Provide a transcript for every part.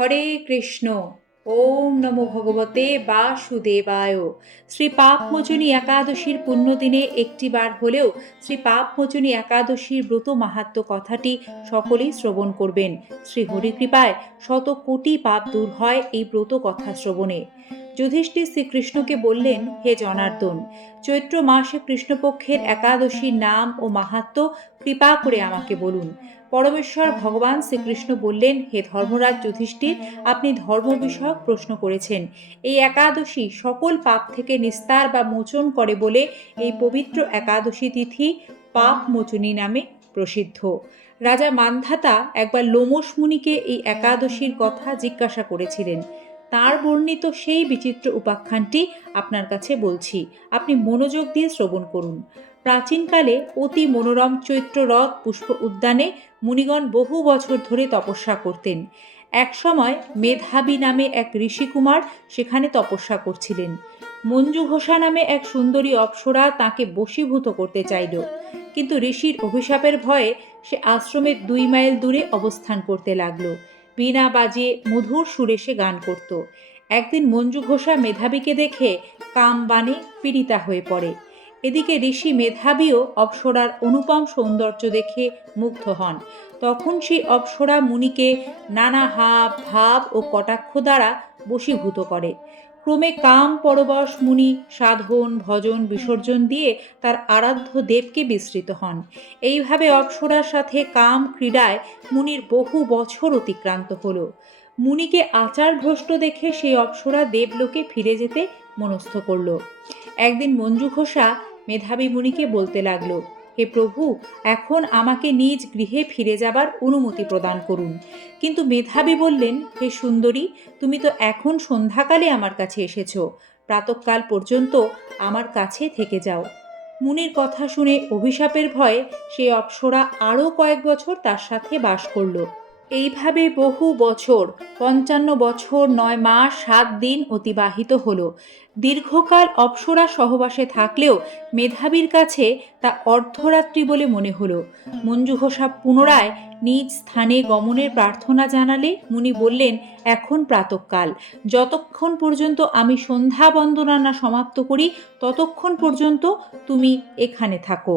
হরে কৃষ্ণ। ওম নমো ভগবতে বাসুদেবায়। শ্রী পাপমোচনী একাদশীর পুণ্যদিনে একটিবার হলেও শ্রী পাপমোচনী একাদশীর ব্রত মাহাত্ম কথাটি সকলেই শ্রবণ করবেন। শ্রী হরিকৃপায় শত কোটি পাপ দূর হয় এই ব্রত কথা শ্রবণে। যুধিষ্ঠির শ্রীকৃষ্ণকে বললেন, হে জনার্দন, চৈত্র মাসে কৃষ্ণপক্ষের একাদশীর নাম ও মাহাত্ম কৃপা করে আমাকে বলুন। পরমেশ্বর ভগবান শ্রীকৃষ্ণ বললেন, হে ধর্মরাজ যুধিষ্ঠির, আপনি ধর্ম বিষয়ক প্রশ্ন করেছেন। এই একাদশী সকল পাপ থেকে নিস্তার বা মোচন করে বলে এই পবিত্র একাদশী তিথি পাপ মোচনী নামে প্রসিদ্ধ। রাজা মান্ধাতা একবার লোমস মুনিকে এই একাদশীর কথা জিজ্ঞাসা করেছিলেন। তার বর্ণিত সেই বিচিত্র উপাখ্যানটি আপনার কাছে বলছি। আপনি মনোযোগ দিয়ে শ্রবণ করুন। প্রাচীনকালে অতি মনোরম চৈত্র রথ পুষ্প উদ্যানে মুনিগণ বহু বছর ধরে তপস্যা করতেন। একসময় মেধাবী নামে এক ঋষিকুমার সেখানে তপস্যা করছিলেন। মঞ্জু ঘোষা নামে এক সুন্দরী অপ্সরা তাকে বশীভূত করতে চাইল। কিন্তু ঋষির অভিশাপের ভয়ে সে আশ্রমের দুই মাইল দূরে অবস্থান করতে লাগল। বীণা বাজিয়ে মধুর সুরে সে গান করত। একদিন মঞ্জু ঘোষা মেধাবীকে দেখে কাম বানে পীড়িতা হয়ে পড়ে। এদিকে ঋষি মেধাবীও অপ্সরার অনুপম সৌন্দর্য দেখে মুগ্ধ হন। তখন সেই অপ্সরা মুনিকে নানা হাব ভাব ও কটাক্ষ দ্বারা বশীভূত করে। ক্রমে কাম, পরবশ, মুনি, সাধন, ভজন, বিসর্জন দিয়ে তার আরাধ্য দেবকে বিস্তৃত হন। এইভাবে অপ্সরার সাথে কাম ক্রীড়ায় মুনির বহু বছর অতিক্রান্ত হলো। মুনিকে আচার ভ্রষ্ট দেখে সেই অপ্সরা দেবলোকে ফিরে যেতে মনস্থ করল। একদিন মঞ্জু ঘোষা মেধাবী মুনিকে বলতে লাগল হে প্রভু, এখন আমাকে নিজ গৃহে ফিরে যাবার অনুমতি প্রদান করুন। কিন্তু মেধাবী বললেন, হে সুন্দরী, তুমি তো এখন সন্ধ্যাকালে আমার কাছে এসেছ। প্রাতকাল পর্যন্ত আমার কাছে থেকে যাও। মুনির কথা শুনে অভিশাপের ভয়ে সে অপ্সরা আরও কয়েক বছর তার সাথে বাস করল। এইভাবে বহু বছর, পঞ্চান্ন বছর, নয় মাস, সাত দিন অতিবাহিত হলো। দীর্ঘকাল অপ্সরা সহবাসে থাকলেও মেধাবীর কাছে তা অর্ধরাত্রি বলে মনে হলো। মঞ্জু ঘোষা পুনরায় নিজ স্থানে গমনের প্রার্থনা জানালে মুনি বললেন, এখন প্রাতকাল। যতক্ষণ পর্যন্ত আমি সন্ধ্যা বন্দনা না সমাপ্ত করি, ততক্ষণ পর্যন্ত তুমি এখানে থাকো।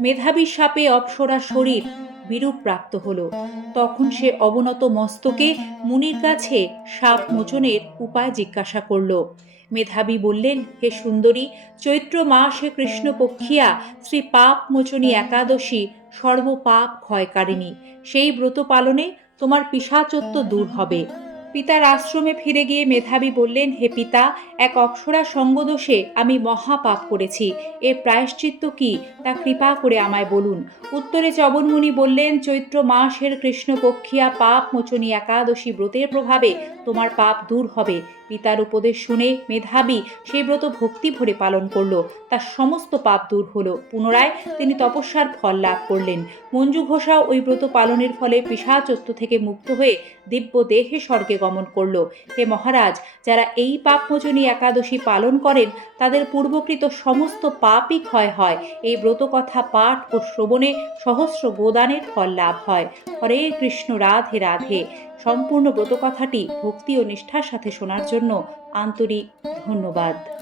মেধাবী সাপে অপসরা শরীর বিরূপ প্রাপ্ত হল। তখন সে অবনত মস্তকে মুনির কাছে সাপ মোচনের উপায় জিজ্ঞাসা করল। মেধাবী বললেন, হে সুন্দরী, চৈত্র মাসে কৃষ্ণপক্ষিয়া শ্রী পাপ মোচনী একাদশী সর্বপাপ ক্ষয়কারিণী। সেই ব্রত পালনে তোমার পিসাচত্ব দূর হবে। পিতার আশ্রমে ফিরে গিয়ে মেধাবী বললেন, হে পিতা, এক অপসরা সঙ্গদোষে আমি মহাপাপ করেছি। এর প্রায়শ্চিত্ত কি, তা কৃপা করে আমায় বলুন। উত্তরে চবনমুনি বললেন, চৈত্র মাসের কৃষ্ণপক্ষিয়া পাপ মোচনী একাদশী ব্রতের প্রভাবে তোমার পাপ দূর হবে। পিতার উপদেশ শুনে মেধাবী সেই ব্রত ভক্তি ভরে পালন করল। তার সমস্ত পাপ দূর হলো। পুনরায় তিনি তপস্যার ফল লাভ করলেন। মঞ্জু ঘোষাও ওই ব্রত পালনের ফলে পিসাচত্ব থেকে মুক্ত হয়ে দিব্য দেহে স্বর্গে গমন করল। হে মহারাজ, যারা এই পাপমোচনী একাদশী পালন করেন, তাদের পূর্বকৃত সমস্ত পাপই ক্ষয় হয়। এই ব্রত কথা পাঠ ও শ্রবণে সহস্র গোদানের ফল লাভ হয়। হরে কৃষ্ণ রাধে রাধে। সম্পূর্ণ ব্রতকথাটি ভক্তি ও নিষ্ঠার সাথে শোনার জন্য আন্তরিক ধন্যবাদ।